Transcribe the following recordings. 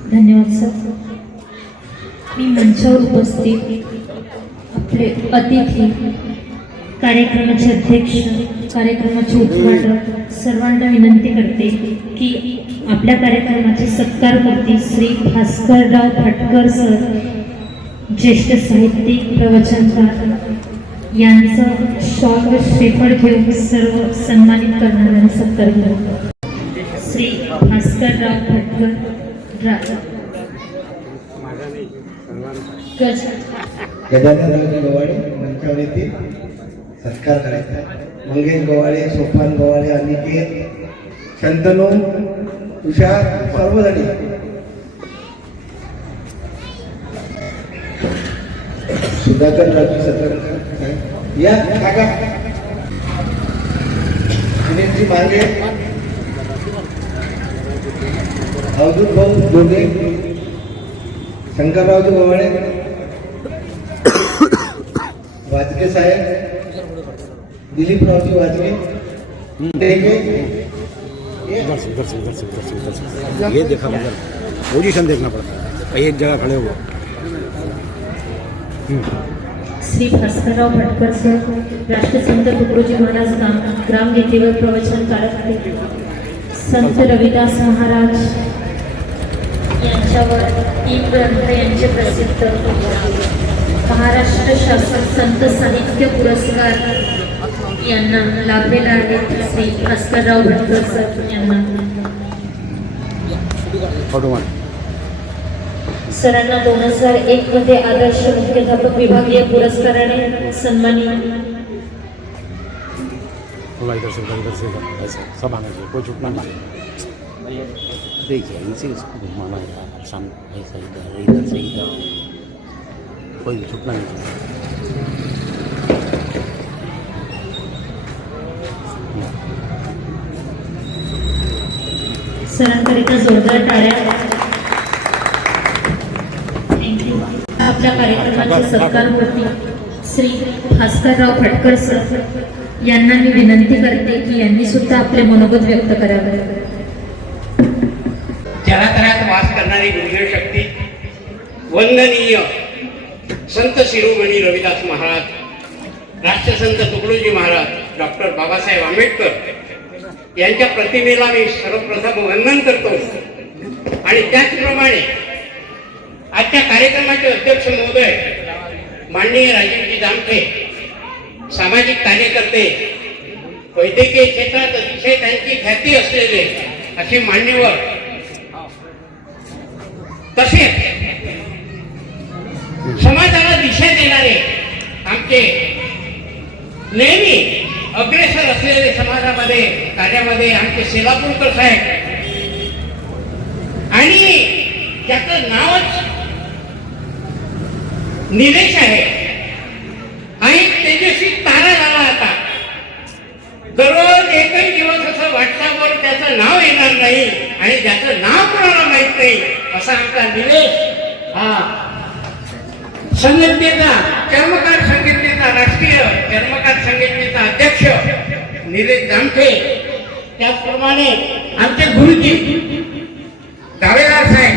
धन्यवाद सर. मी मंचावर उपस्थित आपले अतिथी, कार्यक्रमाचे अध्यक्ष, कार्यक्रमाचे उद्घाटक सर्वांना विनंती करते की आपल्या कार्यक्रमाचे सत्कार मूर्ती श्री भास्करराव भटकर सर, ज्येष्ठ साहित्यिक, प्रवचनकार यांचं शॉल व श्रीफळ घेऊन सर्व सन्मानित करणाऱ्यांना सत्कार करतो. श्री भास्करराव भटकर गजाननरावजी गवाळे मंचावर येतील. सत्कार करायचा. मंगेश गवाळे, सोपान गवाळे, अनिकेत, शंतनू, तुषार, सर्वजणी सुधाकर राजू सत्रकर या काका, सुनीलजी मांगे, अवधूत भाऊ जोगे, शंकररावजी गवाळे, वाजके साहेब, दिलीपरावजी वाजके, ये देखा उधर पोजीशन देखना पड़ता है, एक जगह खड़े हो. श्री भास्करराव भटकर सर, राष्ट्रसंत तुकडोजी महाराज ग्रामगीतेवर प्रवचन करत होते. संत रविदास महाराज यांच्यावर 3 ग्रंथ यांचे प्रसिद्ध महाराष्ट्र शासन संत साहित्य पुरस्कार यांना लाभलेला आहे. श्री भास्करराव भटकर सर यांना सरांना 2001 मध्ये आदर्श मुख्याध्यापक विभागीय पुरस्काराने सन्मानित. सब आना चाहिए, कोई छूटना नहीं. देखिए इनसे इसको घुमाना है, सामने ऐसा इधर से इधर, कोई छूटना नहीं चाहिए. सरांकरिता जोरदार टाळ्या. थँक्यू. आपल्या कार्यक्रमाचे सत्कार मूर्ती श्री भास्करराव भटकर सर यांना मी विनंती करते की यांनी सुद्धा आपले मनोगत व्यक्त करावे. जलातरात वास करणारी गुरुदेव शक्ती, वंदनीय संत शिरोमणी रविदास महाराज, राष्ट्रसंत तुकडोजी महाराज, डॉक्टर बाबासाहेब आंबेडकर यांच्या प्रतिमेला मी सर्वप्रथम वंदन करतो. आणि त्याचप्रमाणे आजच्या कार्यक्रमाचे अध्यक्ष महोदय माननीय राजीवजी जामठे, सामाजिक कार्यकर्ते, वैद्यकीय क्षेत्रात अतिशय त्यांची ख्याती असलेले असे मान्यवर, तसेच समाजाला दिशा देणारे आमचे नेहमी अग्रेसर असलेले समाजामध्ये कार्यामध्ये आमचे सेलापूरकर साहेब, आणि ज्याचं नावच निलेश आहे आणि तेजस्वी तारा झाला. आता दररोज एकही दिवस असं व्हॉट्सअपवर त्याचं नाव येणार नाही आणि ज्याचं नाव कोणाला माहित नाही असा आमचा निलेश हा संघटनेचा, चर्मकार संघटनेचा, राष्ट्रीय चर्मकार संघटनेचा अध्यक्ष निलेश जामठे. त्याचप्रमाणे आमचे गुरुजी दावेदार साहेब,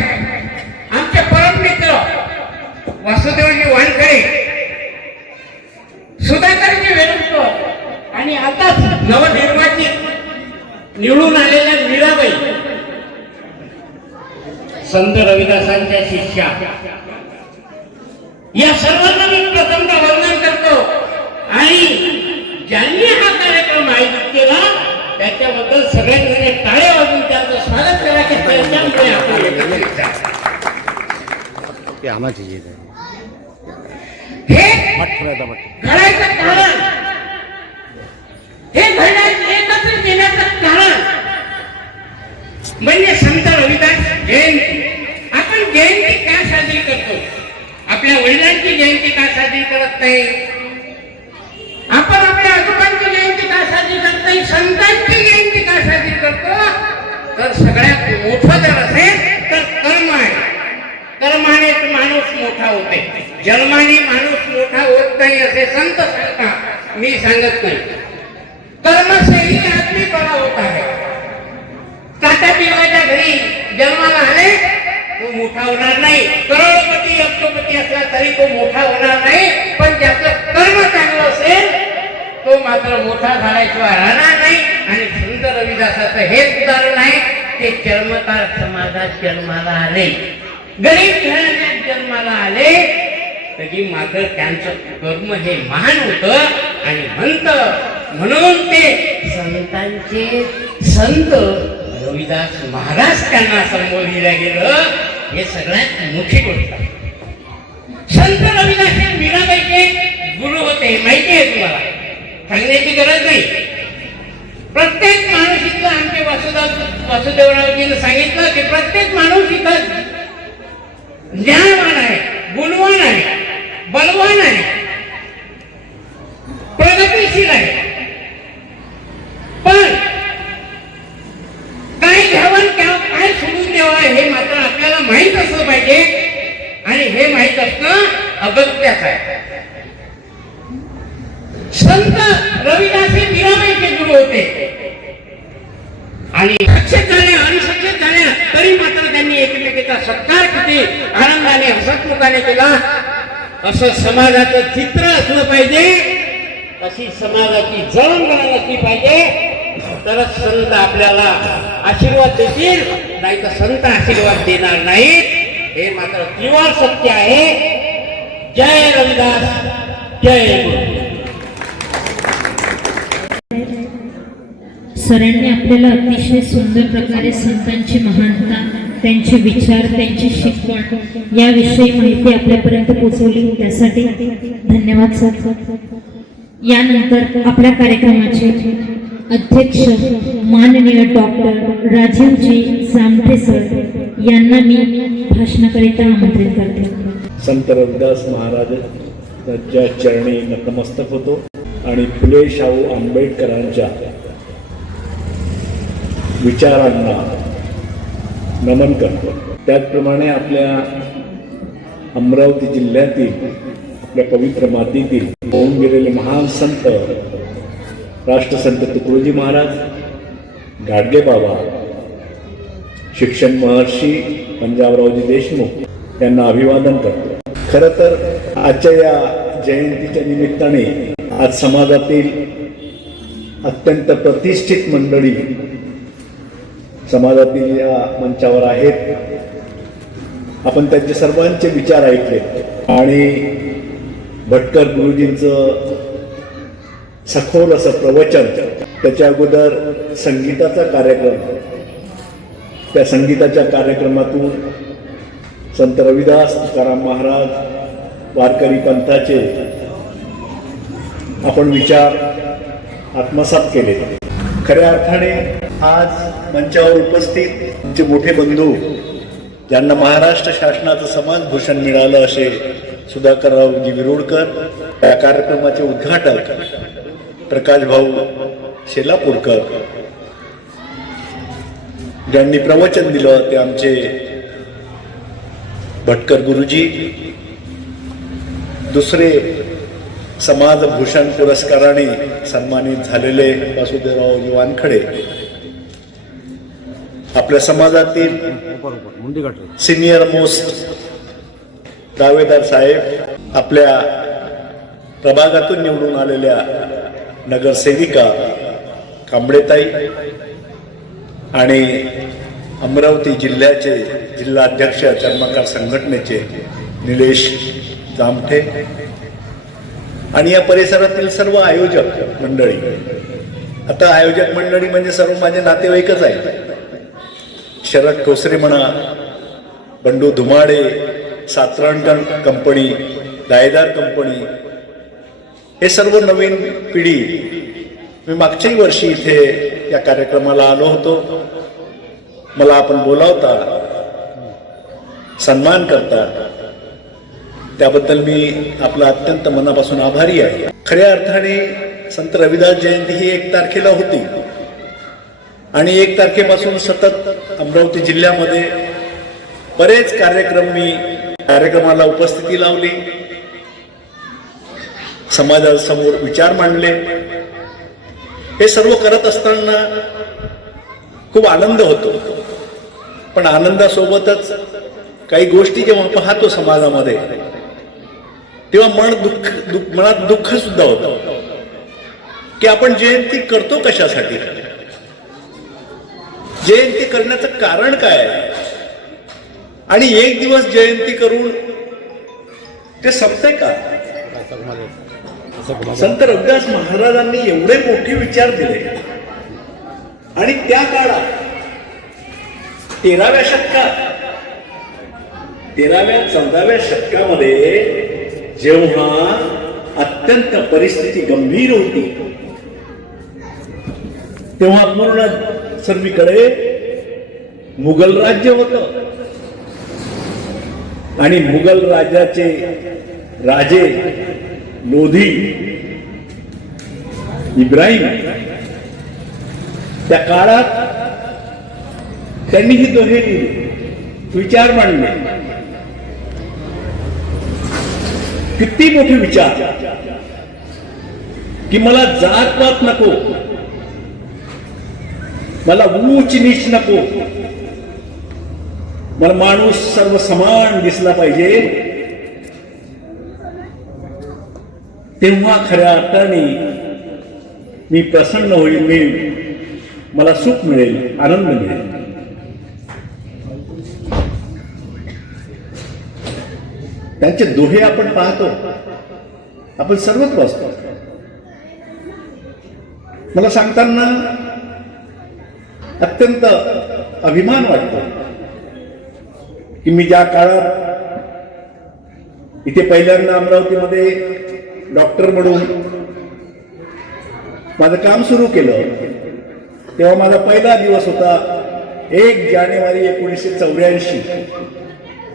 आमचे परममित्र वासुदेवजी वानखडे, सुधाकरजी वेलुणकर आणि आताच नवनिर्वाचित निवडून आलेल्या मीराबाई, संत रविदासांच्या शिष्या, या सर्वांना मी प्रथमतः वंदन करतो. आणि ज्यांनी हा कार्यक्रम आयोजित केला त्याच्याबद्दल सगळ्यांनी टाळ्या वाजून त्यांचं स्वागत करा की त्याच्यामुळे आपण एकत्रित आना चाहिए. हे घडायचं कारण, हे एकत्र येण्याचं कारण म्हणजे संत रविदास जयंती. साजरी करत नाही? आपण आपल्या आजोबांची जयंती का साजरी करत नाही? संतांची जयंती का साजरी करतो? तर सगळ्यात मोठं जर असेल तर कर्म आहे. कर्मानेच माणूस मोठा होते. जन्माने माणूस मोठा होत नाही असे संत सांगतात, मी सांगत नाही. कर्म से ही आदमी बड़ा होता है. काटा पिवळ्याच्या घरी जन्माला आले तो मोठा होणार नाही. करोडपती अब्जोपती असला तरी तो मोठा होणार नाही. पण ज्याचं कर्म चांगलं असेल तो मात्र मोठा झाल्याशिवाय राहणार नाही. आणि संत रविदासाचं हेच उदाहरण आहे. ते चर्मकार समाजात जन्माला आले, गरीब घराण्यात जन्माला आले, तरी मात्र त्यांचं कर्म हे महान होतं. आणि म्हणून ते संतांचे संत रविदास महाराज त्यांना संबोधलं गेलं. हे सगळ्यात मोठी गोष्ट आहे. संत रविदास हे मीराबाईचे गुरु होते, माहिती आहे तुम्हाला, सांगण्याची गरज नाही. प्रत्येक माणूस इथं आमचे वासुदेवरावजीने सांगितलं की प्रत्येक माणूस इथं ज्ञानवान आहे, गुणवान आहे, बलवान आहे, प्रगतीशील आहे. पण काय घ्यावं काय सोडून द्यावं हे मात्र आपल्याला माहित असलं पाहिजे. आणि हे माहित असणं अगत्याच आहे. संत रविदास हे मीराबाईचे गुरु होते. आणि सक्षम झाल्या अनसक्षम झाल्या तरी मात्र त्यांनी एकमेकांचा सत्कार किती आनंदाने हसतमुखाने केला. असं समाजाचं चित्र असलं पाहिजे, अशी समाजाची जळणघडण असली पाहिजे. तरच संत आपल्याला आशीर्वाद देतील, नाही तर संत आशीर्वाद देणार नाहीत. हे मात्र तीव्र सत्य आहे. जय रविदास, जय गुरु. सरांनी आपल्याला अतिशय सुंदर प्रकारे संतांची महानता, त्यांचे विचार, त्यांची शिकवण याविषयी माहिती आपल्यापर्यंत पोहोचवली. त्यासाठी धन्यवाद सर. यानंतर आपल्या कार्यक्रमाचे अध्यक्ष माननीय डॉक्टर राजीवजी जामठे सर यांना मी भाषणाकरिता आमंत्रित करते. संत रविदास महाराजांच्या चरणी नतमस्तक होतो आणि फुले शाहू आंबेडकरांच्या विचारांना नमन करतो. त्याचप्रमाणे आपल्या अमरावती जिल्ह्यातील आपल्या पवित्र मातीतील होऊन गेलेले महान संत राष्ट्रसंत तुकडोजी महाराज, गाडगे बाबा, शिक्षण महर्षी पंजाबरावजी देशमुख यांना अभिवादन करतो. खरं तर आजच्या या जयंतीच्या निमित्ताने आज समाजातील अत्यंत प्रतिष्ठित मंडळी समाजातील या मंचावर आहेत. आपण त्यांचे सर्वांचे विचार ऐकले आणि भटकर गुरुजींचं सखोल असं प्रवचन, त्याच्या अगोदर संगीताचा कार्यक्रम, त्या संगीताच्या कार्यक्रमातून संत रविदास तुकाराम महाराज वारकरी पंथाचे आपण विचार आत्मसात केले. खऱ्या अर्थाने आज मंचावर उपस्थित आमचे मोठे बंधू, ज्यांना महाराष्ट्र शासनाचं समाजभूषण मिळालं असे सुधाकररावजी विरोडकर, या कार्यक्रमाचे उद्घाटक प्रकाश भाऊ शेलापूरकर, ज्यांनी प्रवचन दिलं ते आमचे भटकर गुरुजी, दुसरे समाजभूषण पुरस्काराने सन्मानित झालेले वासुदेवरावजी वानखडे, आपल्या समाजातील सिनियर मोस्ट दावेदार साहेब, आपल्या प्रभागातून निवडून आलेल्या नगरसेविका कांबळेताई आणि अमरावती जिल्ह्याचे जिल्हाध्यक्ष चर्मकार संघटनेचे निलेश जामठे आणि या परिसरातील सर्व आयोजक मंडळी. आता आयोजक मंडळी म्हणजे सर्व माझे नातेवाईकच आहेत. शरद कोसरे म्हणा, बंडू धुमाडे, सातरणकर कंपनी, दायदार कंपनी, हे सर्व नवीन पिढी. मी मागच्याही वर्षी इथे या कार्यक्रमाला आलो होतो. मला आपण बोलावता, सन्मान करता, त्याबद्दल मी आपला अत्यंत मनापासून आभारी आहे. खऱ्या अर्थाने संत रविदास जयंती ही 1 तारखेला होती आणि 1 तारखेपासून सतत अमरावती जिल्ह्यामध्ये बरेच कार्यक्रमाला उपस्थिती लावली, समाजासमोर विचार मांडले. हे सर्व करत असताना खूप आनंद होतो, पण आनंदासोबतच काही गोष्टी जेव्हा पाहतो समाजामध्ये तेव्हा मनात दुःख सुद्धा होतं की आपण जयंती करतो कशासाठी, जयंती करण्याचं कारण काय आहे आणि एक दिवस जयंती करून ते संपते का. संत रविदास महाराजांनी एवढे मोठे विचार दिले आणि त्या काळात 13व्या शतकात 13व्या-14व्या शतकामध्ये जेव्हा अत्यंत परिस्थिती गंभीर होती तेव्हा पूर्ण सर्वीकडे मुघल राज्य होतं आणि मुघल राज्याचे राजे लोधी इब्राहिम त्या काळात त्यांनी ही दोहे लिहिली, विचार मांडले. किती मोठे विचार की मला जातपात नको, मला ऊच नीच नको, मला माणूस सर्व समान दिसला पाहिजे. तेव्हा खऱ्या अर्थाने मी प्रसन्न होईल, मला सुख मिळेल, आनंद मिळेल. त्यांचे दोहे आपण पाहतो, आपण सर्वच वाचतो. मला सांगताना अत्यंत अभिमान वाटतो की मी ज्या काळात इथे पहिल्यांदा अमरावतीमध्ये डॉक्टर म्हणून माझं काम सुरू केलं तेव्हा माझा पहिला दिवस होता 1 जानेवारी 1984.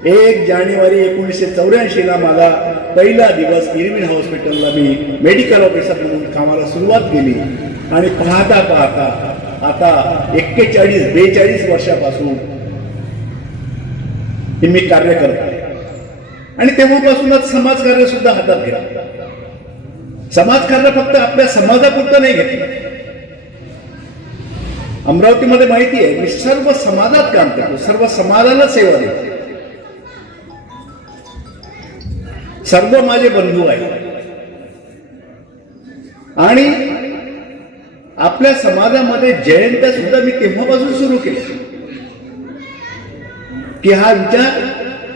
1 जानेवारी 1984 माझा पहिला दिवस इरविन हॉस्पिटलला मी मेडिकल ऑफिसर म्हणून कामाला सुरुवात केली आणि पाहता पाहता आता 41-42 वर्षापासून मी कार्य करत आहे. आणि तेव्हापासूनच समाजकार्य सुद्धा हातात घेतलं. समाजकार्य फक्त आपल्या समाजापुरतं नाही घेतलं. अमरावतीमध्ये माहिती आहे मी सर्व समाजात काम करतो, सर्व समाजाला सेवा देतो. सर्व माझे बंधू आहेत आणि आपल्या समाजामध्ये जयंत्या सुद्धा मी तेव्हापासून सुरू केल्या की हा विचार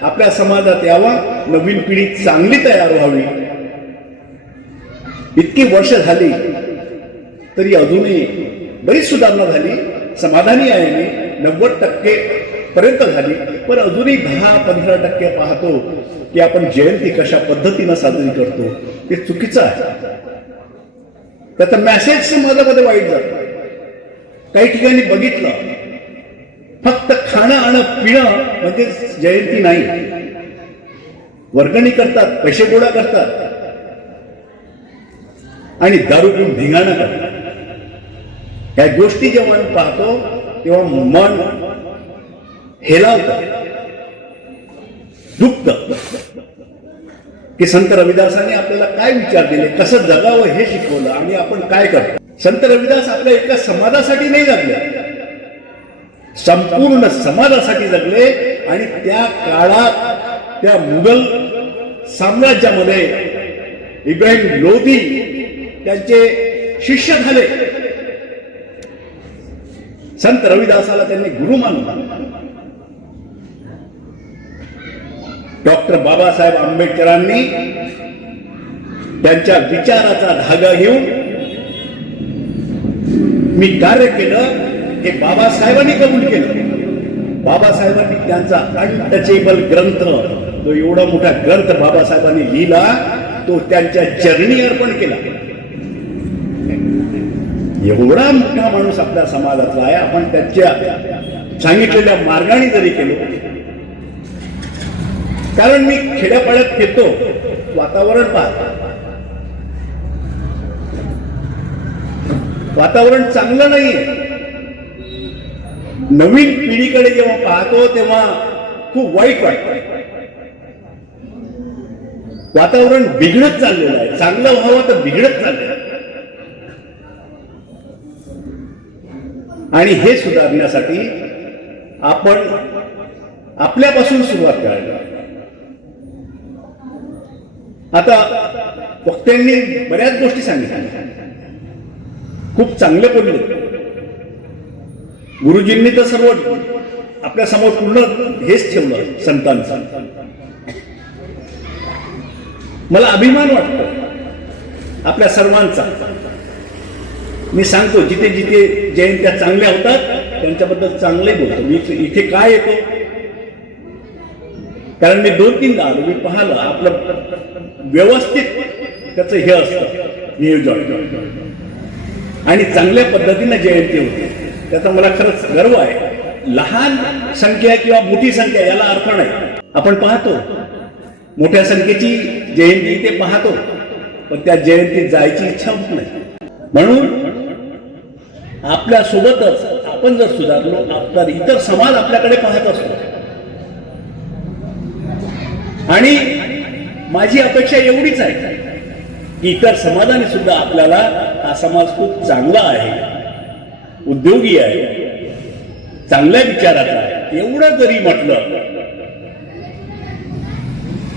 आपल्या समाजात यावा, नवीन पिढी चांगली तयार व्हावी. इतकी वर्ष झाली तरी अजूनही बरीच सुधारणा झाली, समाधानी आहे मी. 90% पर्यंत झाली, पण अजूनही 10-15% पाहतो की आपण जयंती कशा पद्धतीनं साजरी करतो ते चुकीचं आहे. त्याचा मेसेज समाजामध्ये वाईट जातो. काही ठिकाणी बघितलं फक्त खाणं आणि पिणं म्हणजे जयंती नाही. वर्गणी करतात, पैसे गोळा करतात आणि दारू पिऊन धिंगाणा करतात. या गोष्टी जेव्हा मी पाहतो तेव्हा मन हेलावतं, दुखतं की संत रविदासांनी आपल्याला काय विचार दिले, कसं जगावं हे शिकवलं आणि आपण काय करतो. संत रविदास आपल्या एका समाजासाठी नाही जगले, संपूर्ण समाजासाठी जगले. आणि त्या काळात त्या मुघल साम्राज्यामध्ये इब्राहिम लोधी त्यांचे शिष्य झाले. संत रविदासाला त्यांनी गुरु मानलं. डॉक्टर बाबासाहेब आंबेडकरांनी त्यांच्या विचाराचा धागा घेऊन मी कार्य केलं हे बाबासाहेबांनी कबूल केलं. बाबासाहेबांनी त्यांचा अनटचेबल ग्रंथ, तो एवढा मोठा ग्रंथ बाबासाहेबांनी लिहिला, तो त्यांच्या चरणी अर्पण केला. एवढा मोठा माणूस आपल्या समाजातला आहे. आपण त्याच्या सांगितलेल्या मार्गाने जरी केलो कारण मी खेड्यापाड्यात फिरतो, वातावरण पाहतो, वातावरण चांगलं नाहीये. नवीन पिढीकडे जेव्हा पाहतो तेव्हा खूप वाईट वाटतं. वातावरण बिघडत चाललेलं आहे. चांगलं व्हावं तर बिघडत चाललेलं आहे. आणि हे सुधारण्यासाठी आपण आपल्यापासून सुरुवात करायला. आता वक्त्यांनी बऱ्याच गोष्टी सांगितल्या, खूप चांगले बोलले. गुरुजींनी तर सर्व आपल्या समोर पूर्ण हेच ठेवलं संतांचा. मला अभिमान वाटतो आपल्या सर्वांचा. मी सांगतो, जिथे जिथे जयंत्या चांगल्या होतात त्यांच्याबद्दल चांगले बोलतो. मी इथे काय येतो, कारण मी 2-3दा आलो, मी पाहिलं आपलं व्यवस्थित त्याचं हे असतं नियोजन, आणि चांगल्या पद्धतीने जयंती होते. त्याचा मला खरंच गर्व आहे. लहान संख्या किंवा मोठी संख्या याला अर्थ नाही. आपण पाहतो मोठ्या संख्येची जयंती ते पाहतो, पण त्या जयंतीत जायची इच्छा होत नाही. म्हणून आपल्या सोबतच आपण जर सुधारलो तर इतर समाज आपल्याकडे पाहत असतो. आणि माझी अपेक्षा एवढीच आहे की इतर समाजाने सुद्धा आपल्याला हा समाज खूप चांगला आहे, उद्योगी आहे, चांगल्या विचाराचा आहे, एवढं जरी म्हटलं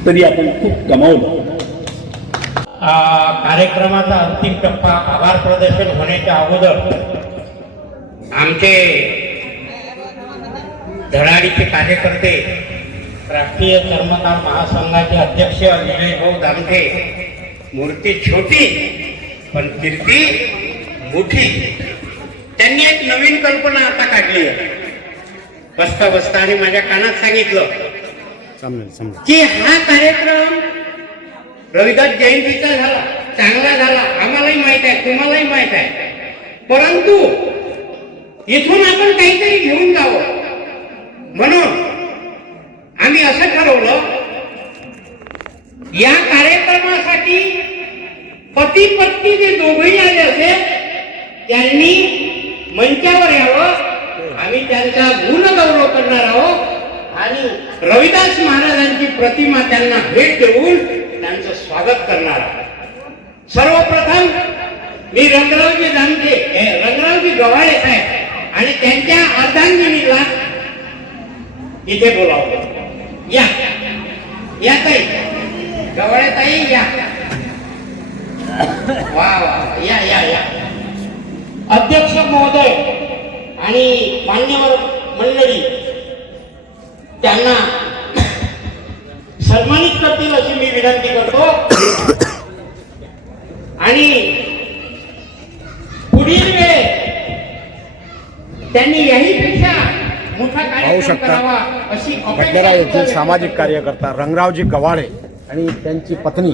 तरी आपण खूप कमावलं. कार्यक्रमाचा अंतिम टप्पा आभार प्रदर्शन होण्याच्या अगोदर आमचे धडाडीचे कार्यकर्ते, राष्ट्रीय चर्मकार महासंघाचे अध्यक्ष विजय भाऊ दामटे, मूर्ती छोटी पण कीर्ती मोठी, त्यांनी एक नवीन कल्पना आता काढली आहे. बसता बसता आणि माझ्या कानात सांगितलं की हा कार्यक्रम रविदास जयंतीचा झाला, चांगला झाला, आम्हालाही माहित आहे, तुम्हालाही माहित आहे, परंतु इथून आपण काहीतरी घेऊन जावं. म्हणून आम्ही असं ठरवलं, या कार्यक्रमासाठी पती पत्नी जे दोघेही आले असेल त्यांनी मंचावर यावं. आम्ही त्यांचा गुणगौरव करणार आहोत आणि रविदास महाराजांची प्रतिमा त्यांना भेट देऊन त्यांचं स्वागत करणार आहोत. सर्वप्रथम मी रंगरावजी दामटे, रंगरावजी गव्हाळे साहेब आणि त्यांच्या अर्धांगिनीला इथे बोलावतो. या या ताई, गव्हाळे ताई या. वा वा, या या या. अध्यक्ष महोदय आणि मान्यवर मंडळी त्यांना सन्मानित करतील अशी मी विनंती करतो. आणि पुढील वेळ त्यांनी याहीपेक्षा मोठा कार्यक्रम करावा अशी भटनेरा येथील सामाजिक कार्यकर्ता रंगरावजी गव्हाळे आणि त्यांची पत्नी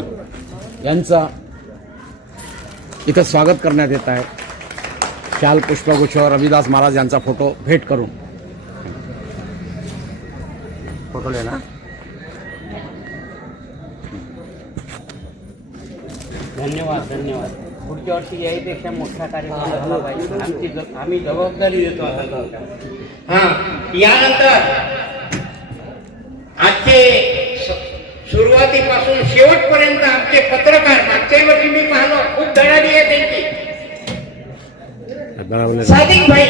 यांचा इथं स्वागत करण्यात येत आहे. शाल पुष्पगुच्छ रविदास महाराज यांचा फोटो भेट करून फोटो लेना. धन्यवाद धन्यवाद. पुढच्या वर्षी याहीपेक्षा मोठा कार्यक्रम झाला पाहिजे. आम्ही जबाबदारी देतो आता. हा, यानंतर आजचे सुरुवातीपासून शेवटपर्यंत आमचे पत्रकार, मागच्या वर्षी मी पाहिलो खूप धडाडी आहे त्यांची. सादिक भाई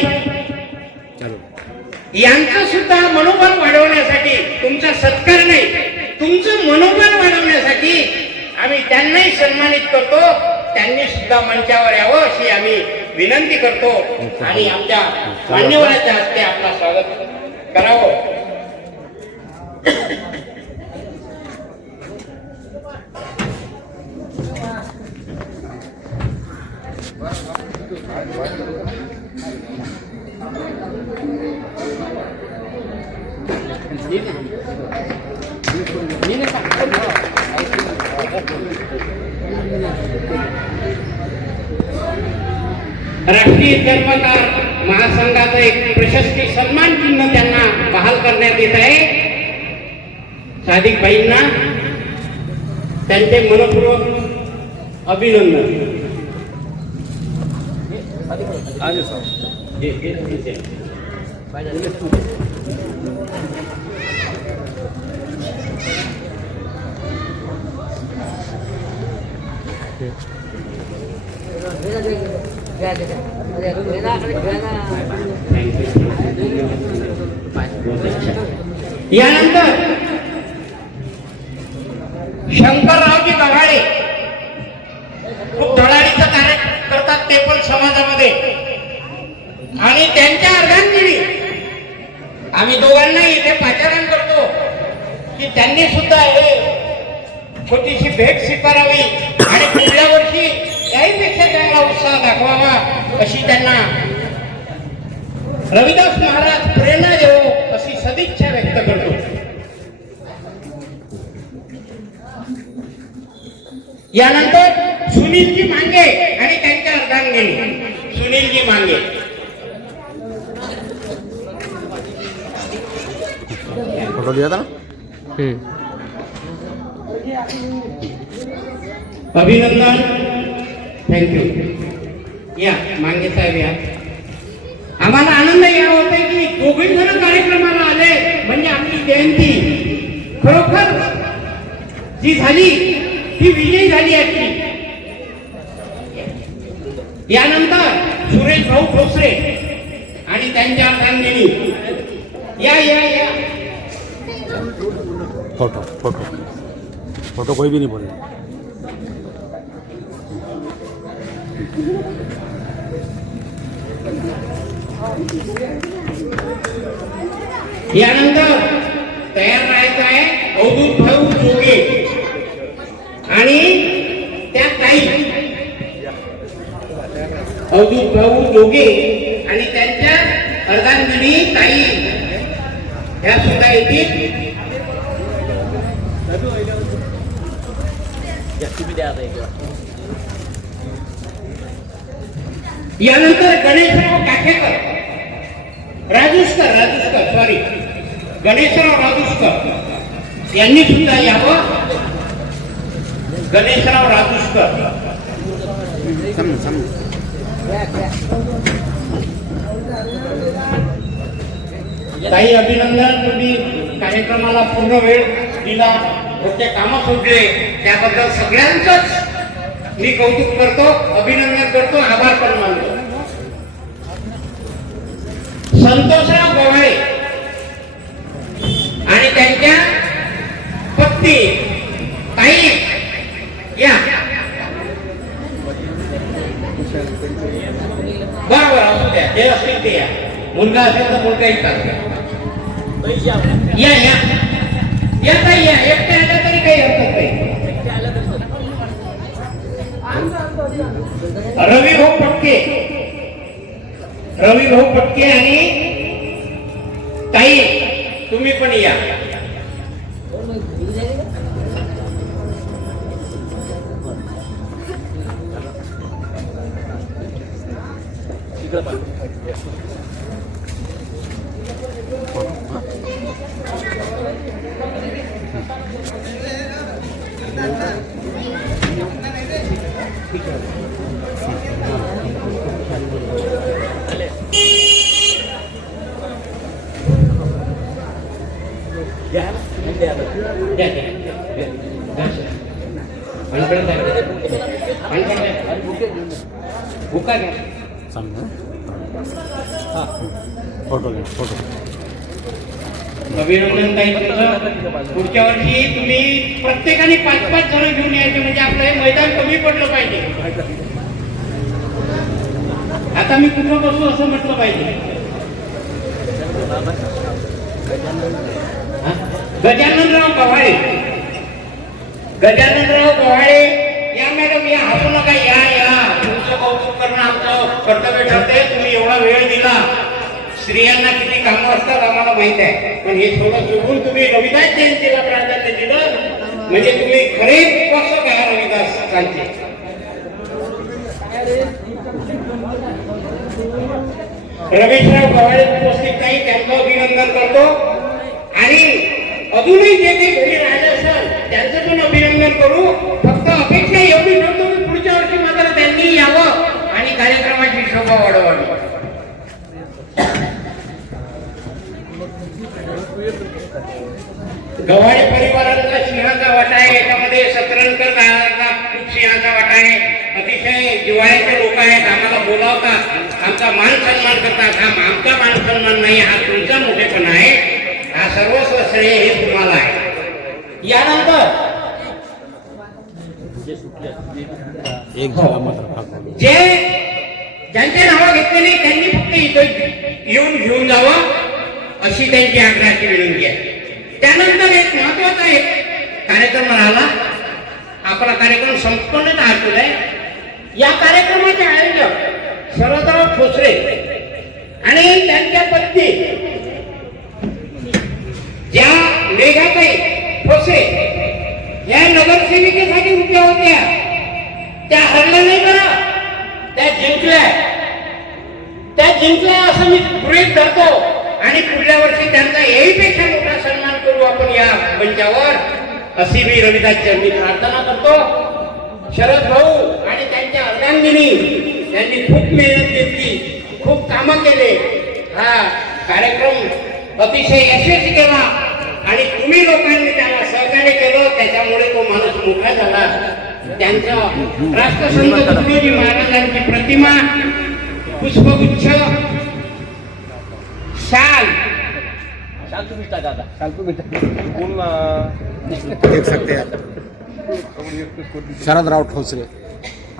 यांचं सुद्धा मनोबल वाढवण्यासाठी, तुमचा सत्कार नाही, तुमचं मनोबल वाढवण्यासाठी आम्ही त्यांनाही सन्मानित करतो. त्यांनी सुद्धा मंचावर यावं अशी आम्ही विनंती करतो आणि आमच्या मान्यवराच्या हस्ते आपलं स्वागत करावं. राष्ट्रीय चर्मकार महासंघाचं एक प्रशस्ती सन्मान चिन्ह त्यांना बहाल करण्यात येत आहे. सादिक भाईंना त्यांचे मनपूर्वक अभिनंदन. यानंतर शंकररावजी गव्हाळे खूप धडाडीचं कार्य करतात ते पण समाजामध्ये, आणि त्यांच्या अर्धांगिरी आम्ही दोघांना इथे पाचारण करतो की त्यांनी सुद्धा हे छोटीशी भेट स्वीकारावी आणि पुढल्या वर्षी याहीपेक्षा चांगला उत्साह दाखवावा अशी त्यांना रविदास महाराज प्रेरणा देवो अशी सदिच्छा व्यक्त करतो. यानंतर सुनीलजी मांगे आणि त्यांच्या अर्धांगिनी सुनीलजी मांगे. फोटो दिया था ना. अभिनंदन, थँक्यू. या मांगे साहेब या. आम्हाला आनंद या होता की दोघे जण कार्यक्रमाला आले म्हणजे आपली जयंती खरोखर जी झाली ती विजयी झाली असती. यानंतर सुरेश भाऊ ठोसरे आणि त्यांच्या अर्धांगिनी. या या या. फोटो फोटो फोटो कोई भी नहीं बोलना. यानंतर तयार राहायचं आहे अवधूत भाऊ जोगे आणि त्या ताई अवधूत भाऊ जोगे आणि त्यांच्या अर्धांगिनी ताई ह्या सुद्धा येतील. यानंतर गणेशराव काठेकर राजूस्कर सॉरी गणेशराव राजूस्कर यांनी सुद्धा यावं. गणेशराव राजूस्कर. ताई अभिनंदन, तुम्ही कार्यक्रमाला पूर्ण वेळ दिला, रोजचे कामं सोडले त्याबद्दल सगळ्यांचंच मी कौतुक करतो, अभिनंदन करतो, आभार पण मानतो. संतोषराव गव्हाळे आणि त्यांच्या पत्नी ताई या. बरोबर असू द्या, जे असतील ते या. मुलगा असेल तर मुलगाही चालतो. या या या ताई या. एकटे आल्या तरी काही हरकत नाही. रविभाऊ पटके आणि ताई तुम्ही पण या. फोटो घ्या फोटो. अभिनंदन ताई तुमचं. पुढच्या वर्षी तुम्ही प्रत्येकाने 5-5 जण घेऊन यायचे म्हणजे आपलं हे मैदान कमी पडलं पाहिजे. आता मी कुठं बसू असं म्हटलं पाहिजे. गजाननराव गव्हाळे या मॅडम या. हसू नका, या या. तुमचं कौतुक करणं आमचं कर्तव्य ठरते. तुम्ही एवढा वेळ दिला. स्त्रियांना किती कामं असतात आम्हाला माहित आहे, पण हे थोडं चुकून तुम्ही रविदास जयंतीला प्राधान्य दिलं म्हणजे तुम्ही खरे उपासक आहे रविदासांचे. रमेशराव गव्हाळे उपस्थित नाही, त्यांचं अभिनंदन करतो. आणि अजूनही जे काही घरी राहिलं असेल त्यांचं पण अभिनंदन करू. फक्त अपेक्षा एवढी ठेवतो की पुढच्या वर्षी मात्र त्यांनी यावं आणि कार्यक्रमाची शोभा वाढवावी. गव्हाळे परिवाराचा सिंहाचा वाटा आहे. याच्यामध्ये सतरणकर दादांचा खूप सिंहाचा वाटा आहे. अतिशय जिव्हाळ्याचे लोक आहेत. आम्हाला बोलावतात, आमचा मान सन्मान करतात. हा आमचा मान सन्मान नाही, हा तुमचा मोठेपणा आहे. हा सर्वस्व श्रेय हे तुम्हाला आहे. यानंतर एक झाला मात्र जे ज्यांचे नावं घेतले नाही त्यांनी फक्त इथं येऊन घेऊन जावं अशी त्यांची आग्रहाची विनंती आहे. त्यानंतर एक महत्वाचा एक कार्यक्रम राहिला. आपला कार्यक्रम संपन्नच आखून आहे. या कार्यक्रमाचे आयोजक शरदराव ठोसरे आणि त्यांच्या पत्नी ज्या मेघाताई ठोसे या नगरसेविकेसाठी उभ्या होत्या, त्या हरल्या नाही बरं, त्या जिंकल्या असं मी गृहीत धरतो. आणि पुढल्या वर्षी त्यांचा याहीपेक्षा मोठा सन्मान करू आपण या मंचावर, अशी मी रविदास चरणी प्रार्थना करतो. शरद भाऊ आणि त्यांच्या अर्धांगिनी यांनी खूप मेहनत घेतली, खूप कामं केले. हा कार्यक्रम अतिशय यशस्वी केला आणि तुम्ही लोकांनी त्याला सहकार्य केलं, त्याच्यामुळे तो माणूस मोठा झाला. त्यांचं राष्ट्रसंत तुकडोजी महाराजांची प्रतिमा, पुष्पगुच्छ, शाल देख सकते हैं शरदराव ठोसरे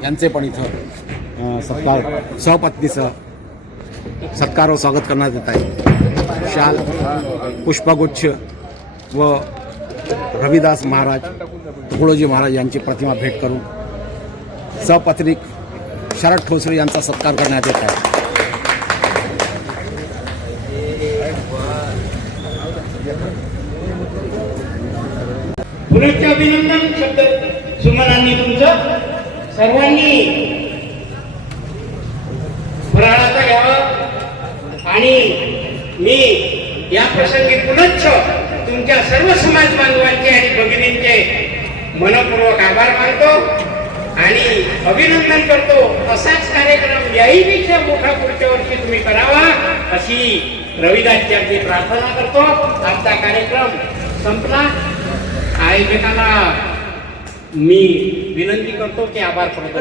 यांचे पण इथं सत्कार सहपत्नीचं सत्कार व स्वागत करण्यात येत आहे. शाल, पुष्पगुच्छ व रविदास महाराज तुकडोजी महाराज यांची प्रतिमा भेट करून सहपत्नीक शरद ठोसरे यांचा सत्कार करण्यात येत आहे. पुनश्च अभिनंदन शब्द सुमनांनी तुमचं. सर्वांनी फराळाचा घ्यावं आणि मी या प्रसंगी पुनश्च तुमच्या सर्व समाज बांधवांचे आणि भगिनींचे मनपूर्वक आभार मानतो आणि अभिनंदन करतो. असाच कार्यक्रम याहीपेक्षा मोठा पुढच्या वर्षी तुम्ही करावा अशी रविदासची अगदी प्रार्थना करतो. आजचा कार्यक्रम संपला. आयोजकांना मी विनंती करतो की आभार करतो.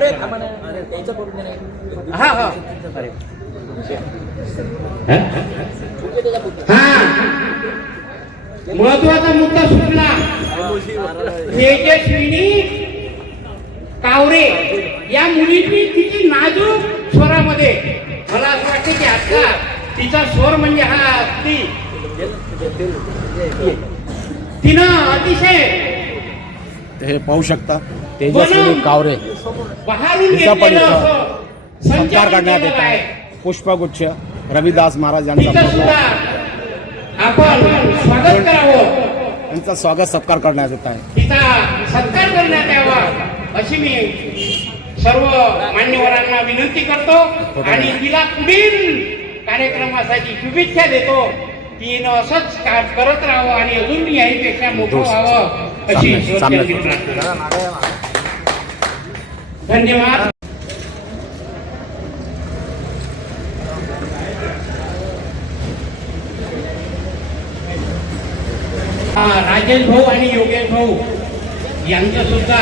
हा हा महत्वाचा मुद्दा सुटला. तेजस्विनी कावरे या मुलीची तिची नाजूक स्वरामध्ये मला असं वाटतं की आता तिचा स्वर म्हणजे हा अगदी तिनं अतिशय हे पाहू शकता तेजस्विनी कावरे बाहेरून तिचा पण घेतलेलं इथं असं सत्कार संचालन करण्यात येत केलेलं आहे. आहे. पुष्पगुच्छ रविदास महाराज यांचा तिचं सुद्धा आपण स्वागत करावं, यांचा स्वागत सत्कार करण्यात येत आहे. तिचा सत्कार करण्यात यावा अशी मी सर्व मान्यवरांना विनंती करतो आणि तिला पुढील कार्यक्रमासाठी शुभेच्छा देतो. तिनं असंच करत राहावं आणि अजून याहीपेक्षा मोठं व्हावं अशी ईश्वराची प्रार्थना. धन्यवाद. राजेश भाऊ आणि योगेश भाऊ यांचं सुद्धा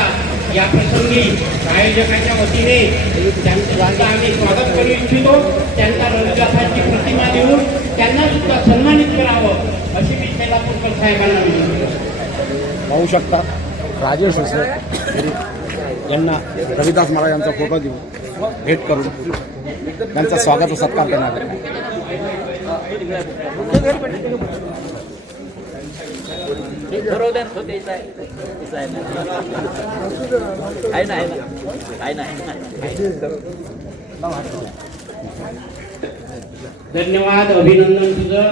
या प्रसंगी आयोजकांच्या वतीने त्यांचं सुद्धा आम्ही स्वागत करू इच्छितो. त्यांना रविदासांची प्रतिमा देऊन त्यांना सुद्धा सन्मानित करावं अशी मी शेलापूरकर साहेबांना विनंती करतो. पाहू शकता राजेश ठोसरे यांना रविदास महाराज यांचा फोटो देऊन भेट करून त्यांचा स्वागत व सत्कार करण्यात आला. धन्यवाद. अभिनंदन तुझं.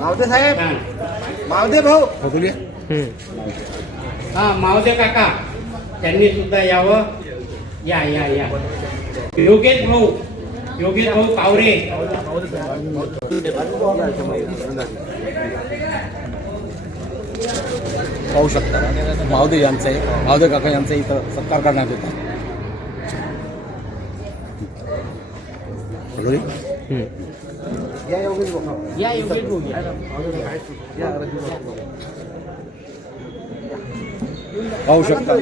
मावदे साहेब, मावदे भाऊ, फोटो लिहा. हा मावदे काका त्यांनी सुद्धा यावं. या या या योगेश भाऊ कावरे पाहू शकता मावदे यांचं आहे, मावदे काका यांचा इथं सत्कार करण्यात येत आहे. पाहू शकता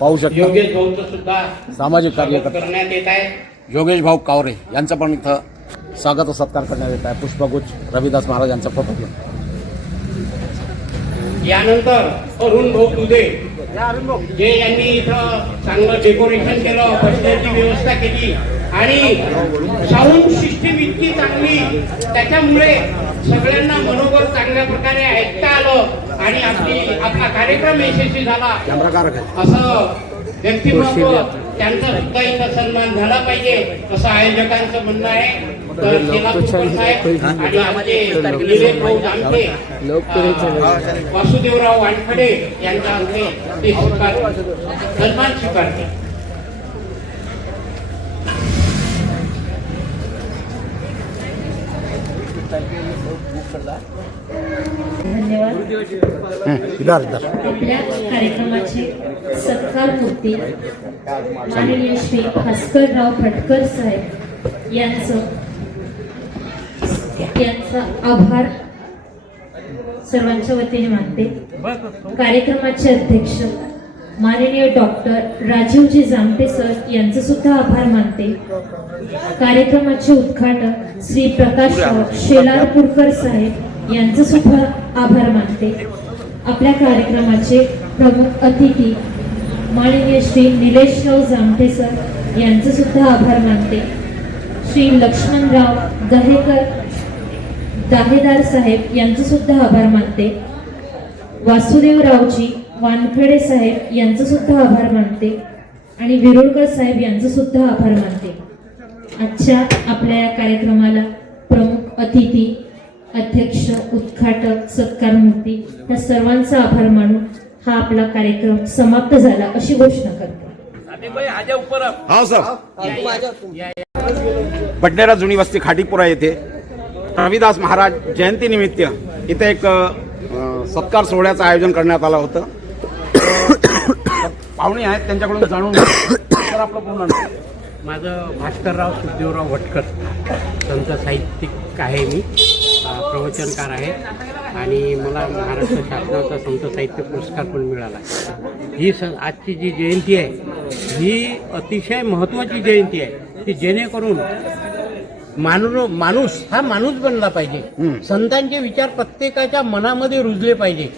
पाहू शकता योगेश भाऊचं सुद्धा सामाजिक कार्यकर्ता करण्यात येत आहे. योगेश भाऊ कावरे यांचं पण इथं स्वागत व सत्कार करण्यात येत आहे. पुष्पगुच्छ रविदास महाराज यांचा फोटो घेऊन. यानंतर अरुण भाऊ दुधे जे यांनी इथं चांगलं डेकोरेशन केलं, बसण्याची व्यवस्था केली आणि साऊंड सिस्टीम इतकी चांगली, त्याच्यामुळे सगळ्यांना मनोबल चांगल्या प्रकारे ऐकता आलं आणि आपला कार्यक्रम यशस्वी झाला. असं व्यक्तिमत्व त्यांचा सुद्धा इथं सन्मान झाला पाहिजे असं आयोजकांचं म्हणणं आहे. तर शेलापूरकर साहेब आणि आमचे निलेश भाऊ जामटे, वासुदेवराव वानखडे यांच्या हस्ते ते सन्मान स्वीकारते. धन्यवाद. आपल्या कार्यक्रमाची सत्कार मूर्ती माननीय श्री भास्करराव भटकर साहेब यांचा आभार सर्वांच्या वतीने मानते. कार्यक्रमाचे अध्यक्ष माननीय डॉक्टर राजीवजी जामटे सर यांचे सुद्धा आभार मानते. कार्यक्रमाचे उद्घाटक श्री प्रकाशराव शेलारपूरकर साहेब यांचे सुद्धा आभार मानते. आपल्या कार्यक्रमाचे प्रमुख अतिथी माननीय श्री निलेशराव जामटे सर यांचे सुद्धा आभार मानते. श्री लक्ष्मणराव दाहेदार साहेब यांचे सुद्धा आभार मानते. वासुदेवरावजी वानखडे साहेब यांचे सुद्धा आभार मानते आणि विरुळकर साहेब यांचे सुद्धा आभार मानते. आजच्या आपल्या या कार्यक्रमाला प्रमुख अतिथी, अध्यक्ष, उद्घाटक, सत्कार मूर्ती या सर्वांचा आभार मानून हा आपला कार्यक्रम समाप्त झाला अशी घोषणा करते. हा सर. बडनेरा जुनी वस्ती खाटीपुरा येथे रविदास महाराज जयंतीनिमित्त इथे एक सत्कार सोहळ्याचं आयोजन करण्यात आलं होतं. पाहुणे आहेत त्यांच्याकडून जाणून तर आपलं पूर्ण नाव. माझं भास्करराव सुखदेवराव भटकर, संत साहित्यिक आहे मी, प्रवचनकार आहे आणि मला महाराष्ट्र शासनाचा संत साहित्य पुरस्कार पण मिळाला. ही आजची जी जयंती आहे ही अतिशय महत्त्वाची जयंती आहे की जेणेकरून माणूस हा माणूस बनला पाहिजे. संतांचे विचार प्रत्येकाच्या मनामध्ये रुजले पाहिजे.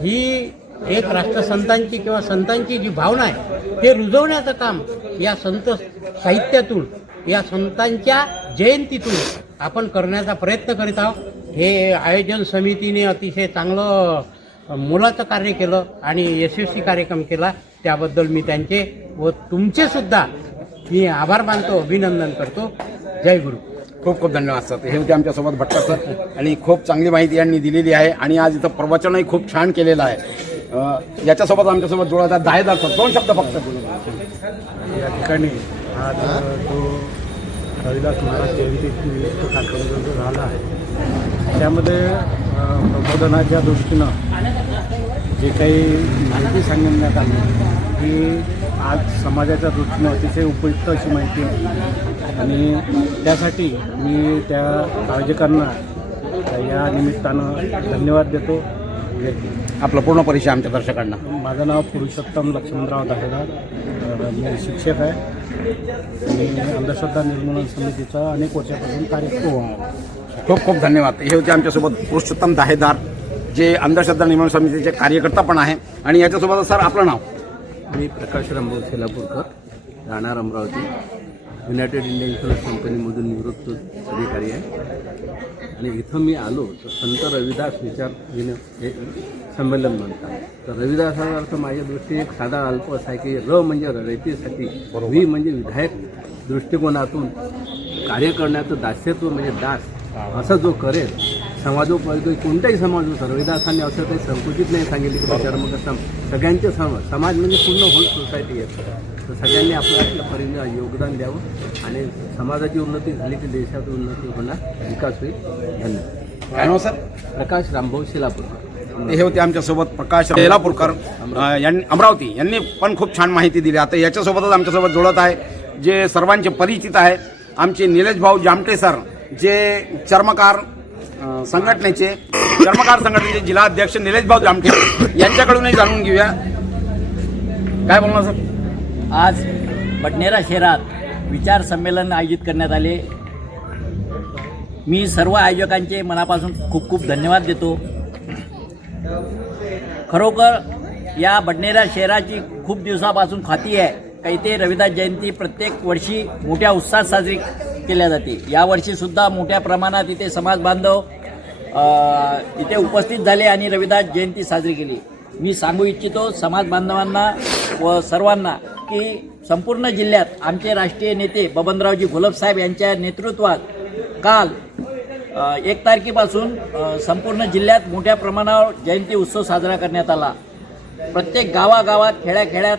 ही एक राष्ट्रसंतांची किंवा संतांची जी भावना आहे ते रुजवण्याचं काम या संत साहित्यातून, या संतांच्या जयंतीतून आपण करण्याचा प्रयत्न करीत आहोत. हे आयोजन समितीने अतिशय चांगलं मोलाचं कार्य केलं आणि यशस्वी कार्यक्रम केला. त्याबद्दल मी त्यांचे व तुमचे सुद्धा मी आभार मानतो, अभिनंदन करतो. जय गुरु. खूप खूप धन्यवाद सर. हे होते आमच्यासोबत भटकर सर आणि खूप चांगली माहिती यांनी दिलेली आहे आणि आज इथं प्रवचनही खूप छान केलेलं आहे. याच्यासोबत आमच्यासोबत जोडायचा दाहेदार सर, 2 शब्द फक्त. या ठिकाणी आज जो रविदास महाराज जयंतीनिमित्त कार्यक्रम जो झाला आहे त्यामध्ये प्रबोधनाच्या दृष्टीनं जे काही माहिती सांगण्यात आली ही आज समाजाच्या दृष्टीनं अतिशय उपयुक्त अशी माहिती आहे आणि त्यासाठी मी त्या आयोजकांना या निमित्तानं धन्यवाद देतो. आपला पूर्ण परिचय आमच्या दर्शकांना. माझं नाव पुरुषोत्तम लक्ष्मणराव दाहेदार, मी शिक्षक आहे आणि अंधश्रद्धा निर्मूलन समितीचा अनेक वर्षापासून कार्य करतो. खूप खूप धन्यवाद. हे होते आमच्यासोबत पुरुषोत्तम दाहेदार जे अंधश्रद्धा निर्मूलन समितीचे कार्यकर्ता पण आहे आणि याच्यासोबत सर आपलं नाव. मी प्रकाश रामभाऊ शेलापूरकर, राहणार अमरावती, युनायटेड इंडिया इन्शुरन्स कंपनीमधून निवृत्त अधिकारी आहे आणि इथं मी आलो तर संत रविदास विचार हे संमेलन म्हणतात. तर रविदासाचा अर्थ माझ्या दृष्टीने एक साधा अल्प असा आहे की र म्हणजे रयतेसाठी, व्ही म्हणजे विधायक दृष्टिकोनातून कार्य करण्याचं दास्यत्व म्हणजे दास, असं जो करेल समाजोपयोगी कोणताही समाज होता, रविदासांनी असं काही संकुचित नाही सांगितले की चर्मकार सगळ्यांचे समाज म्हणजे पूर्ण होल सोसायटी आहे. तर सगळ्यांनी आपल्या परीने योगदान द्यावं आणि समाजाची उन्नती झाली की देशाची उन्नती होणार, विकास होईल. धन्यवाद. काय नाव सर? प्रकाश रामभाऊ शेलापूरकर. हे होते आमच्यासोबत प्रकाश शेलापूरकर यांनी अमरावती, यांनी पण खूप छान माहिती दिली. आता याच्यासोबतच आमच्यासोबत जोडत आहे जे सर्वांचे परिचित आहे आमचे निलेश भाऊ जामटे सर, जे चर्मकार संघटनेचे जिल्हाध्यक्ष निलेश भाऊ जामटे यांच्याकडूनही जाणून घेऊया. काय बोलणार सर? आज बडनेरा शहरात विचार संमेलन आयोजित करण्यात आले. मी सर्व आयोजकांचे मनापासून खूप खूप धन्यवाद देतो. खरोखर या बडनेरा शहराची खूप दिवसापासून ख्याती आहे का इथे रविदास जयंती प्रत्येक वर्षी मोठ्या उत्साहात साजरी केल्या जाते. यावर्षीसुद्धा मोठ्या प्रमाणात इथे समाज बांधव इथे उपस्थित झाले आणि रविदास जयंती साजरी केली. मी सांगू इच्छितो समाज बांधवांना व सर्वांना की संपूर्ण जिल्ह्यात आमचे राष्ट्रीय नेते बबनरावजी घोलपसाहेब यांच्या नेतृत्वात काल 1 तारखेपासून संपूर्ण जिल्ह्यात मोठ्या प्रमाणावर जयंती उत्सव साजरा करण्यात आला. प्रत्येक गावागावात खेड्याखेड्यात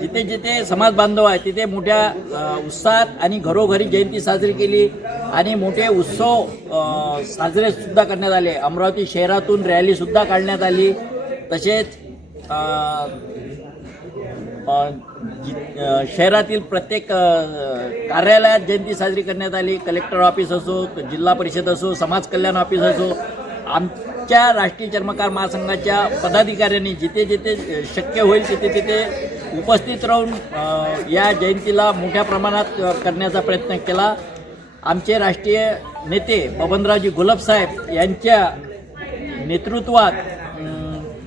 जिथे जिथे समाज बांधव आहे तिथे मोठ्या उत्साहात आणि घरोघरी जयंती साजरी केली आणि मोठे उत्सव साजरे सुद्धा करण्यात आले. अमरावती शहरातून रॅलीसुद्धा काढण्यात आली. तसेच शहरातील प्रत्येक कार्यालयात जयंती साजरी करण्यात आली. कलेक्टर ऑफिस असो, जिल्हा परिषद असो, समाज कल्याण ऑफिस असो, आमच्या राष्ट्रीय चर्मकार महासंघाच्या पदाधिकाऱ्यांनी जिथे जिथे शक्य होईल तिथे तिथे उपस्थित राहून या जयंतीला मोठ्या प्रमाणात करण्याचा प्रयत्न केला. आमचे राष्ट्रीय नेते बबनरावजी घोलपसाहेब यांच्या नेतृत्वात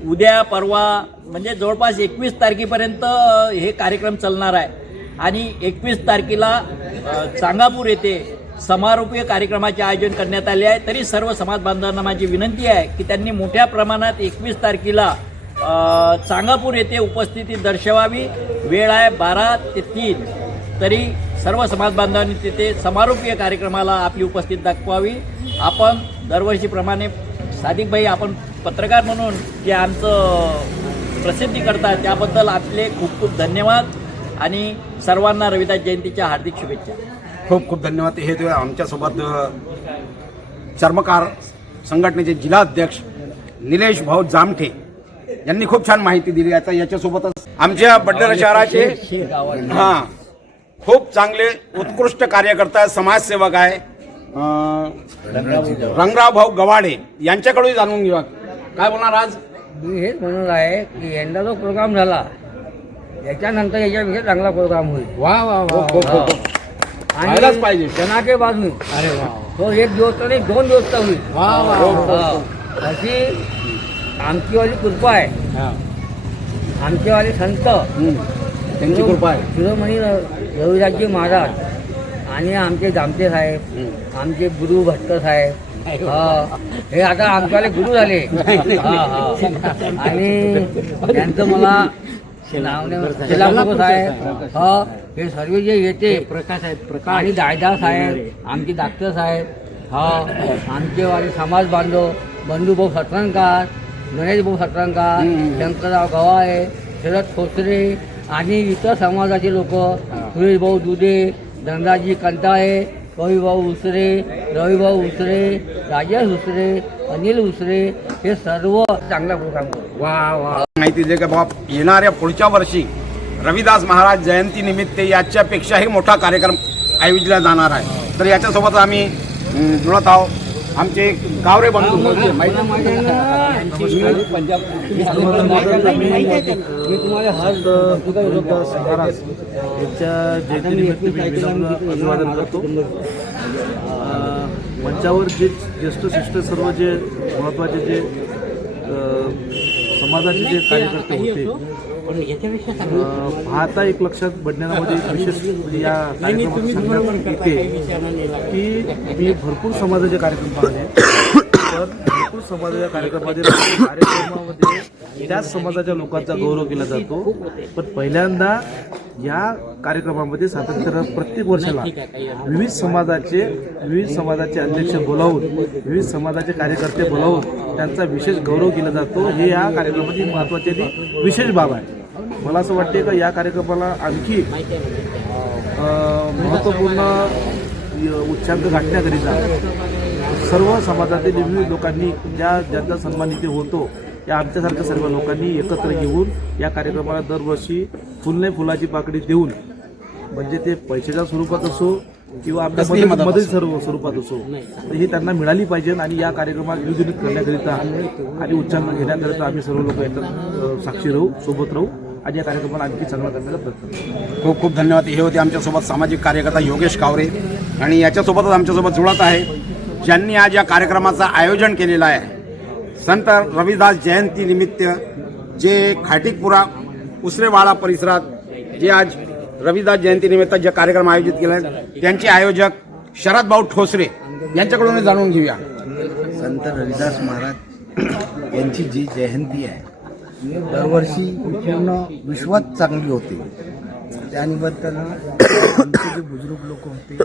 उद्या परवा म्हणजे जवळपास 21 तारखेपर्यंत हे कार्यक्रम चालणार आहे आणि 21 तारखेला चांगापूर येथे समारोपीय कार्यक्रमाचे आयोजन करण्यात आले आहे. तरी सर्व समाज बांधवांना माझी विनंती आहे की त्यांनी मोठ्या प्रमाणात 21 तारखेला चांगापूर येथे उपस्थिती दर्शवावी. वेळ आहे 12 ते 3. तरी सर्व समाज बांधवांनी तिथे समारोपीय कार्यक्रमाला आपली उपस्थिती दाखवावी. आपण दरवर्षीप्रमाणे सादिकभाई, आपण पत्रकार म्हणून जे आमचं प्रसिद्धी करतात त्याबद्दल आपले खूप खूप धन्यवाद आणि सर्वांना रविदास जयंतीच्या हार्दिक शुभेच्छा. खूप खूप धन्यवाद. हे आमच्यासोबत चर्मकार संघटनेचे जिल्हाध्यक्ष निलेश भाऊ जामठे यांनी खूप छान माहिती दिली. आता याच्यासोबतच आमच्या बडनेरा शहराचे खूप चांगले उत्कृष्ट कार्यकर्ता समाजसेवक आहे रंगराव भाऊ गवाडे यांच्याकडून जाणून घेऊया. काय बोलणार आज? मी हेच म्हणून आहे की यंदा जो प्रोग्राम झाला याच्यानंतर याच्यापेक्षा चांगला प्रोग्राम होईल. वा वा वा. आणि पाहिजे जनाके बाजू. अरे वा. तो 1 दिवस तर नाही 2 दिवस तर होईल. अशी आमचीवाली कृपा आहे. आमचेवाले संत त्यांची कृपा आहे. शिरोमणी रविदासजी महाराज आणि आमचे जामते साहेब, आमचे गुरु भट्ट साहेब, हे आता आमच्यावाले गुरु झाले. आणि त्यांचं मला शेलापूर साहेब, हे सर्व जे येते प्रकाश आहेत आणि दायदा साहेब, आमचे डॉक्टर साहेब, आमचेवाले समाज बांधव बंधूभाऊ सटरंकार, गणेश भाऊ सटरंकार, शंकरराव गवाळे, शरद खोसरे आणि इतर समाजाचे लोक, सुरेश भाऊ दुधे, धनराजी कंटाळे, कविभाऊ उसरे, रविभाऊ उसरे, राजेश उसरे, अनिल उसरे, हे सर्व चांगला प्रोग्राम करतो. वा वा. माहिती दिली का बाबा येणाऱ्या पुढच्या वर्षी रविदास महाराज जयंती निमित्त याच्यापेक्षाही मोठा कार्यक्रम आयोजिला जाणार आहे. तर याच्यासोबत आम्ही जुळत आहोत. आमचे गावरे बंधू मी तुम्हाला अभिवादन करतो. मंचावर जे ज्येष्ठ शिष्ट सर्व जे महत्त्वाचे जे समाजाचे जे कार्यकर्ते होते पाहता एक लक्षात बडनेरामध्ये विशेष या कार्यक्रमात येते की मी भरपूर समाजाचे कार्यक्रम पाहिले, पण भरपूर समाजाच्या कार्यक्रमामध्ये त्याच समाजाच्या लोकांचा गौरव केला जातो. पण पहिल्यांदा या कार्यक्रमामध्ये सातत्यानं प्रत्येक वर्षाला विविध समाजाचे अध्यक्ष बोलावून, विविध समाजाचे कार्यकर्ते बोलावून त्यांचा विशेष गौरव केला जातो. हे या कार्यक्रमाची महत्त्वाची आणि विशेष बाब आहे. मला असं वाटते का या कार्यक्रमाला आणखी महत्त्वपूर्ण उच्चांक गाठण्याकरिता सर्व समाजातील विविध लोकांनी ज्यांचा सन्मान इथे होतो या आमच्यासारख्या सर्व लोकांनी एकत्र येऊन या कार्यक्रमाला दरवर्षी फुलाची पाकळी देऊन, म्हणजे ते पैशाच्या स्वरूपात असो किंवा आपल्या मदत स्वरूपात असो, तर ही त्यांना मिळाली पाहिजे. आणि या कार्यक्रमात विद्युत करण्याकरिता आणि उच्चांक घेण्याकरिता आम्ही सर्व लोक याच्यात साक्षी राहू, सोबत राहू आणि या कार्यक्रमाला आणखी चांगला करण्याचा प्रयत्न करू. खूप खूप धन्यवाद. हे होते आमच्यासोबत सामाजिक कार्यकर्ता योगेश कावरे आणि याच्यासोबतच आमच्यासोबत जुळत आहे ज्यांनी आज या कार्यक्रमाचं आयोजन केलेलं आहे. संत रविदास जयंती निमित्त जे खाटीकपुरा उसरेवाडा परिसरात जे आज रविदास जयंती निमित्त जे कार्यक्रम आयोजित केले आहेत त्यांचे आयोजक शरद भाऊ ठोसरे यांच्याकडून जाणून घेऊया. संत रविदास महाराज यांची जी जयंती आहे दरवर्षी पूर्ण विश्वात चांगली होते. त्यानिमित्तानं आमचे जे बुजुर्ग लोक होते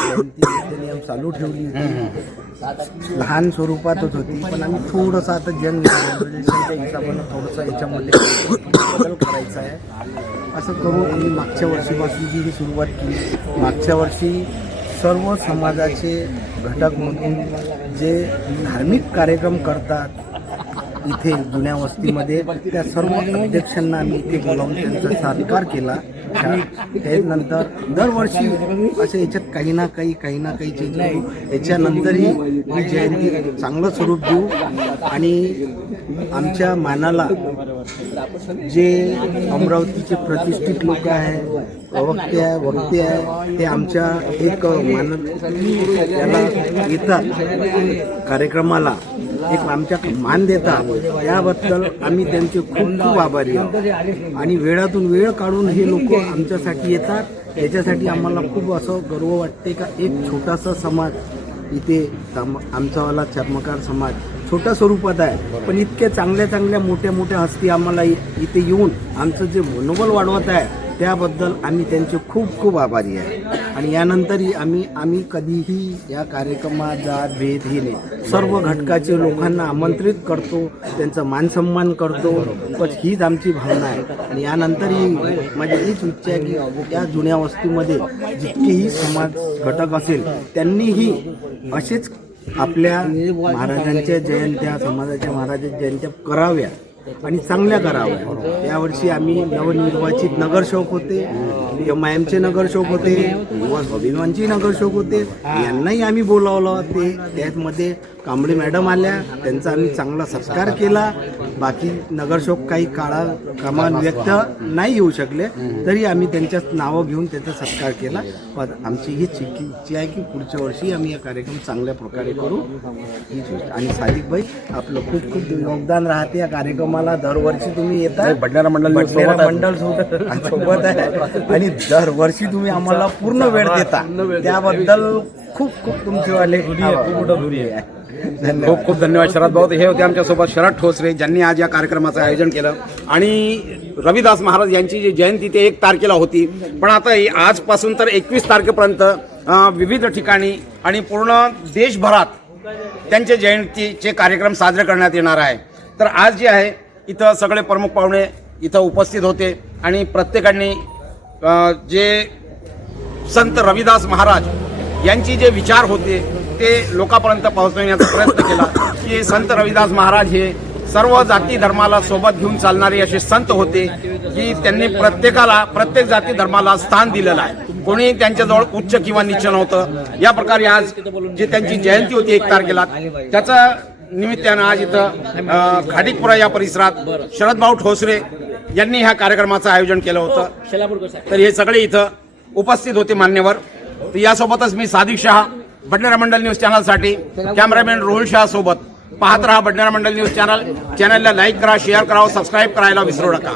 जयंती नियम चालू ठेवली होती. लहान स्वरूपातच होती, पण आम्ही थोडंसं आता जन जनरेशनच्या हिशोबानं थोडंसं याच्यामध्ये बदल करायचा आहे असं करून आम्ही मागच्या वर्षीपासून जी ही सुरुवात केली. मागच्या वर्षी सर्व समाजाचे घटक म्हणून जे धार्मिक कार्यक्रम करतात इथे जुन्या वस्तीमध्ये त्या सर्व अध्यक्षांना आम्ही इथे बोलावून त्यांचा सत्कार केला. त्यानंतर दरवर्षी असं याच्यात काही ना काही चेंज करू. याच्यानंतरही ही जयंती चांगलं स्वरूप देऊ आणि आमच्या मानाला जे अमरावतीचे प्रतिष्ठित लोक आहे, वक्ते आहे ते आमच्या एक याला येतात कार्यक्रमाला एक आमच्या मान देतात. याबद्दल आम्ही त्यांचे खूप खूप आभारी आहोत आणि वेळातून वेळ काढून हे लोक आमच्यासाठी येतात. याच्यासाठी आम्हाला खूप असं गर्व वाटते का एक छोटासा समाज इथे आमचावाला चर्मकार समाज छोट्या स्वरूपात आहे, पण इतक्या चांगल्या मोठ्या हस्ती आम्हाला इथे येऊन आमचं जे मनोबल वाढवत आहे त्याबद्दल आम्ही त्यांचे खूप आभारी आहे. आणि यानंतरही आम्ही कधीही या कार्यक्रमात जात भेद हे नाही, सर्व घटकाचे लोकांना आमंत्रित करतो, त्यांचा मानसन्मान करतो. पण हीच आमची भावना आहे. आणि यानंतरही माझी हीच इच्छा आहे की या जुन्या वस्तीमध्ये जितकेही समाज घटक असेल त्यांनीही असेच आपल्या महाराजांच्या जयंत्या, समाजाच्या महाराजांच्या जयंत्या कराव्या आणि चांगल्या कराव्या. यावर्षी आम्ही नवनिर्वाचित नगरसेवक होते, MIMचे नगरसेवक होते, युवा स्वाभिमानचे नगरसेवक होते, यांनाही आम्ही बोलावलं. त्यामध्ये कांबळे मॅडम आल्या, त्यांचा आम्ही चांगला सत्कार केला. बाकी नगरसेवक काही कामात व्यक्त नाही येऊ शकले तरी आम्ही त्यांच्या नावं घेऊन त्यांचा सत्कार केला. पण आमची हीच इच्छा आहे की पुढच्या वर्षी आम्ही हा कार्यक्रम चांगल्या प्रकारे करू. आणि सादिक भाई आपलं खूप योगदान राहते या कार्यक्रमाला. दरवर्षी तुम्ही येता, भंडारा मंडळ सोबत आहे आणि दरवर्षी तुम्ही आम्हाला पूर्ण वेळ देता, त्याबद्दल खूप तुमचे वाले खूप धन्यवाद शरद भाऊ. हे होते आमच्यासोबत शरद ठोसरे ज्यांनी आज या कार्यक्रमाचं आयोजन केलं. आणि रविदास महाराज यांची जी जयंती ते 1 तारखेला होती, पण आता आजपासून तर 21 तारखेपर्यंत विविध ठिकाणी आणि पूर्ण देशभरात त्यांचे जयंतीचे कार्यक्रम साजरे करण्यात येणार आहे. तर आज जे आहे इथं सगळे प्रमुख पाहुणे इथं उपस्थित होते आणि प्रत्येकाने जे संत रविदास महाराज यांची जे विचार होते ते लोकांपर्यंत पोहोचवण्याचा प्रयत्न केला की संत रविदास महाराज हे सर्व जाती धर्माला सोबत घेऊन चालणारे असे संत होते की त्यांनी प्रत्येक जाती धर्माला स्थान दिलेलं आहे. कोणी त्यांच्याजवळ उच्च किंवा नीच नव्हतं. या प्रकारे आज जी त्यांची जयंती होती 1 तारखेला त्याचा निमित्तानं आज इथं खाटीकपुरा या परिसरात शरद भाऊ ठोसरे यांनी ह्या कार्यक्रमाचं आयोजन केलं होतं. तर हे सगळे इथं उपस्थित होते मान्यवर. तर यासोबतच मी सादिक शहा, भंडारा मंडल न्यूज चॅनलसाठी कॅमेरामॅन रोहन शहा सोबत पाहत रहा भंडारा मंडल न्यूज चॅनलला लाईक करा, शेअर करा, सबस्क्राईब करायला विसरू नका.